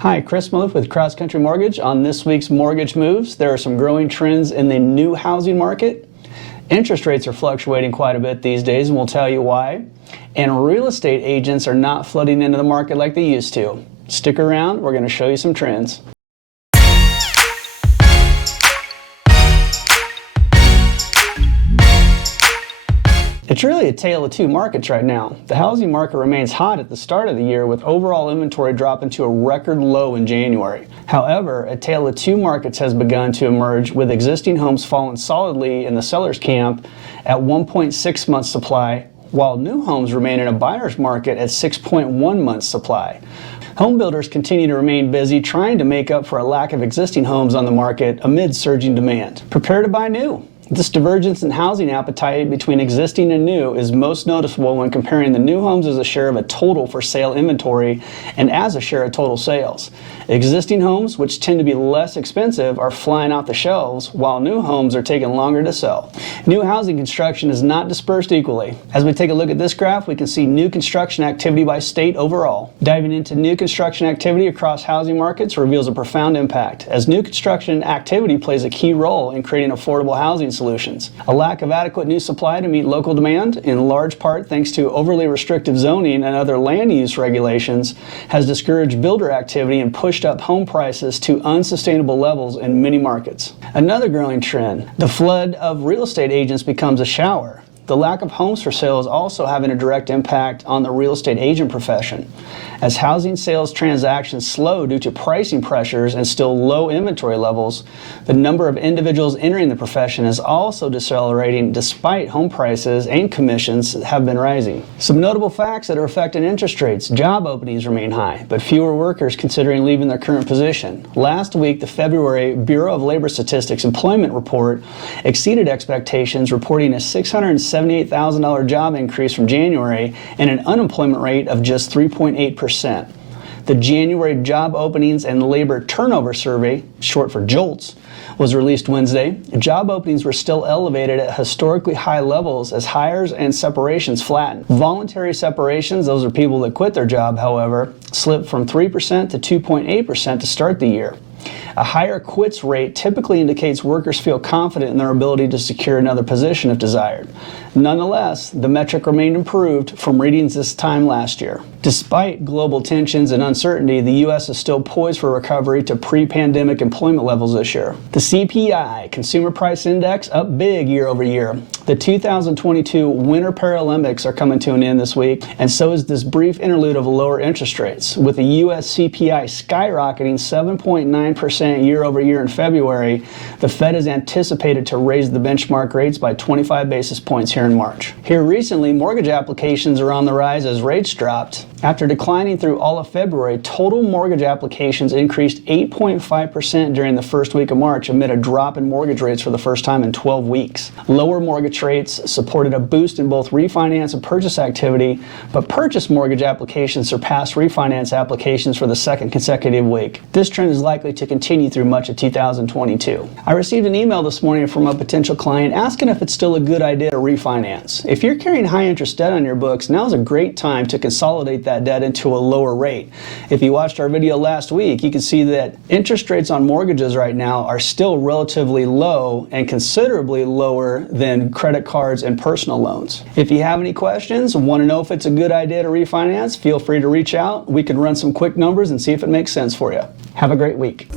Hi, Chris Maloof with Cross Country Mortgage. On this week's Mortgage Moves, there are some growing trends in the new housing market. Interest rates are fluctuating quite a bit these days, and we'll tell you why. And real estate agents are not flooding into the market like they used to. Stick around, we're going to show you some trends. It's really a tale of two markets right now. The housing market remains hot at the start of the year, with overall inventory dropping to a record low in January. However, a tale of two markets has begun to emerge, with existing homes falling solidly in the seller's camp at 1.6 months supply, while new homes remain in a buyer's market at 6.1 months supply. Homebuilders continue to remain busy trying to make up for a lack of existing homes on the market amid surging demand. Prepare to buy new. This divergence in housing appetite between existing and new is most noticeable when comparing the new homes as a share of a total for sale inventory and as a share of total sales. Existing homes, which tend to be less expensive, are flying off the shelves, while new homes are taking longer to sell. New housing construction is not dispersed equally. As we take a look at this graph, we can see new construction activity by state overall. Diving into new construction activity across housing markets reveals a profound impact, as new construction activity plays a key role in creating affordable housing solutions. A lack of adequate new supply to meet local demand, in large part thanks to overly restrictive zoning and other land use regulations, has discouraged builder activity and pushed up home prices to unsustainable levels in many markets. Another growing trend, the flood of real estate agents becomes a shower. The lack of homes for sale is also having a direct impact on the real estate agent profession. As housing sales transactions slow due to pricing pressures and still low inventory levels, the number of individuals entering the profession is also decelerating despite home prices and commissions have been rising. Some notable facts that are affecting interest rates. Job openings remain high, but fewer workers considering leaving their current position. Last week, the February Bureau of Labor Statistics employment report exceeded expectations, reporting a $678,000 job increase from January and an unemployment rate of just 3.8%. The January Job Openings and Labor Turnover Survey, short for JOLTS, was released Wednesday. Job openings were still elevated at historically high levels as hires and separations flattened. Voluntary separations, those are people that quit their job, however, slipped from 3% to 2.8% to start the year. A higher quits rate typically indicates workers feel confident in their ability to secure another position if desired. Nonetheless, the metric remained improved from readings this time last year. Despite global tensions and uncertainty, the U.S. is still poised for recovery to pre-pandemic employment levels this year. The CPI, Consumer Price Index, up big year over year. The 2022 Winter Paralympics are coming to an end this week, and so is this brief interlude of lower interest rates, with the U.S. CPI skyrocketing 7.9% year over year in February. The Fed is anticipated to raise the benchmark rates by 25 basis points here in March. Here recently, mortgage applications are on the rise as rates dropped. After declining through all of February, total mortgage applications increased 8.5% during the first week of March amid a drop in mortgage rates for the first time in 12 weeks. Lower mortgage rates supported a boost in both refinance and purchase activity, but purchase mortgage applications surpassed refinance applications for the second consecutive week. This trend is likely to continue through much of 2022. I received an email this morning from a potential client asking if it's still a good idea to refinance. If you're carrying high interest debt on your books, now's a great time to consolidate that debt into a lower rate. If you watched our video last week, you can see that interest rates on mortgages right now are still relatively low and considerably lower than credit cards and personal loans. If you have any questions, want to know if it's a good idea to refinance, feel free to reach out. We can run some quick numbers and see if it makes sense for you. Have a great week.